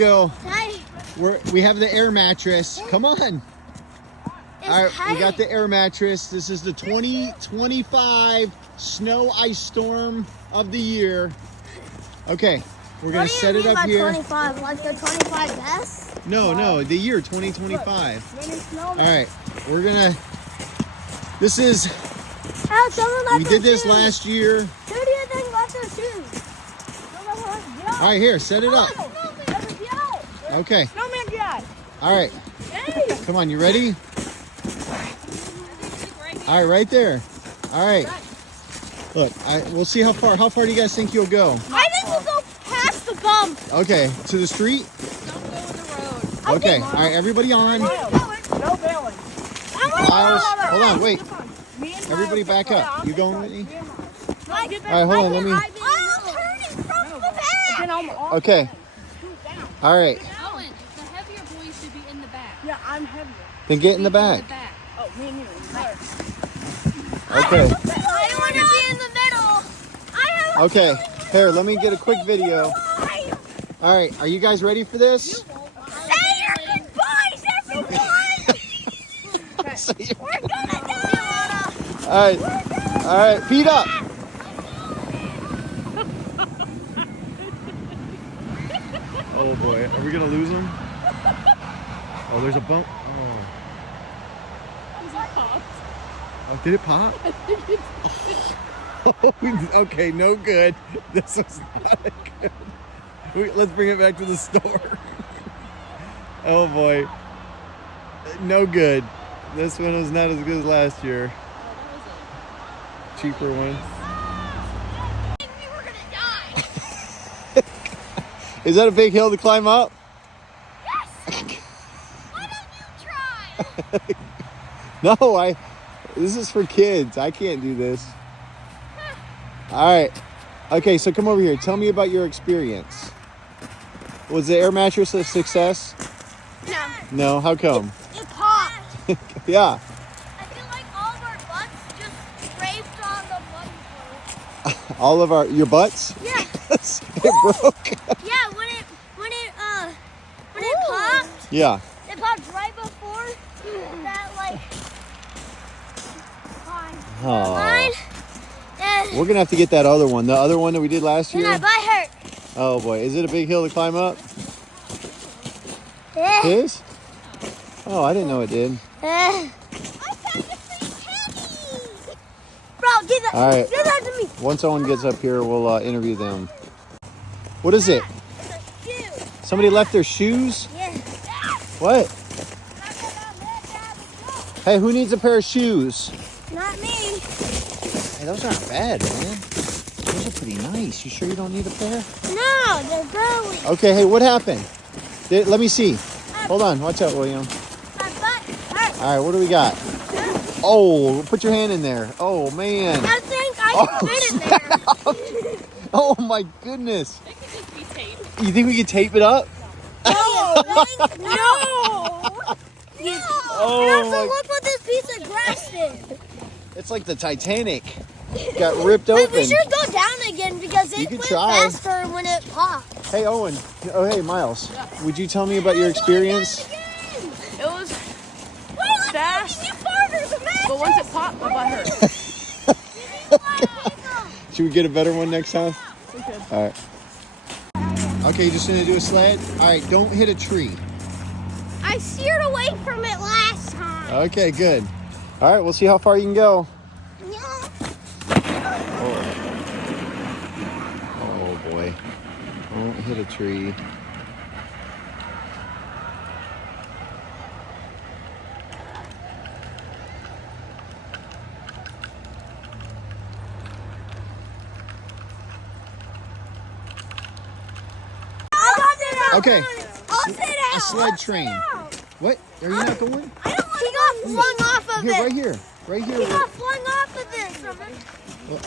go. We have the air mattress. Come on. All right, we got the air mattress. This is the 2025 snow ice storm of the year. Okay, we're gonna set it up here. 25, like the 25 best? No, the year 2025. All right, we're gonna. This is. We did this last year. Who do you think left their shoes? All right, here, set it up. Okay. All right. Come on, you ready? All right, right there. All right. Look, we'll see how far. How far do you guys think you'll go? I think we'll go past the bump. Okay, to the street? Don't go in the road. Okay, all right, everybody on. No bailing. Miles, hold on, wait. Everybody back up. You going with me? All right, hold on, let me. Okay. All right. Owen, the heavier boys should be in the back. Yeah, I'm heavier. Then get in the back. Oh, me and you. Okay. I want to be in the middle. Okay. Here, let me get a quick video. All right, are you guys ready for this? Say your goodbyes, everyone. We're gonna die. All right, feet up. Oh boy, are we gonna lose him? Oh, there's a bump. Oh, did it pop? Okay, no good. This was not good. Let's bring it back to the store. Oh boy, no good. This one was not as good as last year. Cheaper one. We were gonna die. Is that a big hill to climb up? Yes. Why don't you try? No, this is for kids. I can't do this. All right. Okay, so come over here. Tell me about your experience. Was the air mattress a success? No. No, how come? It popped. Yeah. I feel like all of our butts just scraped on the button floor. All of your butts? Yeah. It broke. Yeah, when it popped, Yeah. it popped right before that, like, Oh. line. And We're gonna have to get that other one. The other one that we did last then year. my butt hurt. Oh boy, is it a big hill to climb up? Eh. It is? Oh, I didn't know it did. I found a free penny. Bro, give that. All right. Give that to me. Once Owen gets up here, we'll interview them. What is it? It's a shoe. Somebody left their shoes? Yeah. What? Hey, who needs a pair of shoes? Not me. Hey, those aren't bad, man. Those are pretty nice. You sure you don't need a pair? No, they're growing. Okay, hey, what happened? Let me see. Hold on. Watch out, William. My butt hurts. All right, what do we got? Oh, put your hand in there. Oh, man. I think I can fit in there. Oh, my goodness. It could just be taped. You think we could tape it up? No. Oh, And also, my. look what this piece of grass did. It's like the Titanic. Got ripped Wait, open. we should go down again because You it could went try. faster when it popped. Hey, Owen. Oh, hey, Miles. Would you tell me about your experience? It was fast, but once it popped, my butt hurt. Should we get a better one next time? We could. All right. Okay, you just gonna do a sled? All right, don't hit a tree. I steered away from it last time. Okay, good. All right, we'll see how far you can go. Yeah. Oh boy. Don't hit a tree. Okay. I'll sit out. A sled train. What? Are you not going? I don't want to go flung off of Here, it. right here. Right here. He got flung off of it.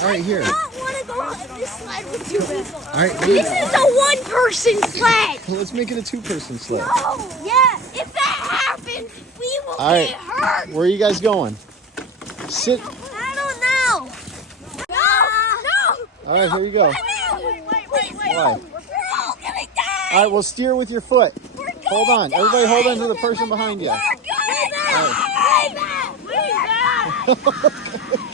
All right, here. I don't want to go on this sled with two people. All right, This is a one-person sled. let's make it a two-person sled. No. Yeah. If that happens, we will All right. get hurt. Where are you guys going? Sit. I don't know. No. All right, here you go. Wait. Why? We're all gonna die. All right, well, steer with your foot. We're going Hold on. down. Everybody hold on to the person behind you. We're going down. Leave that. Leave that.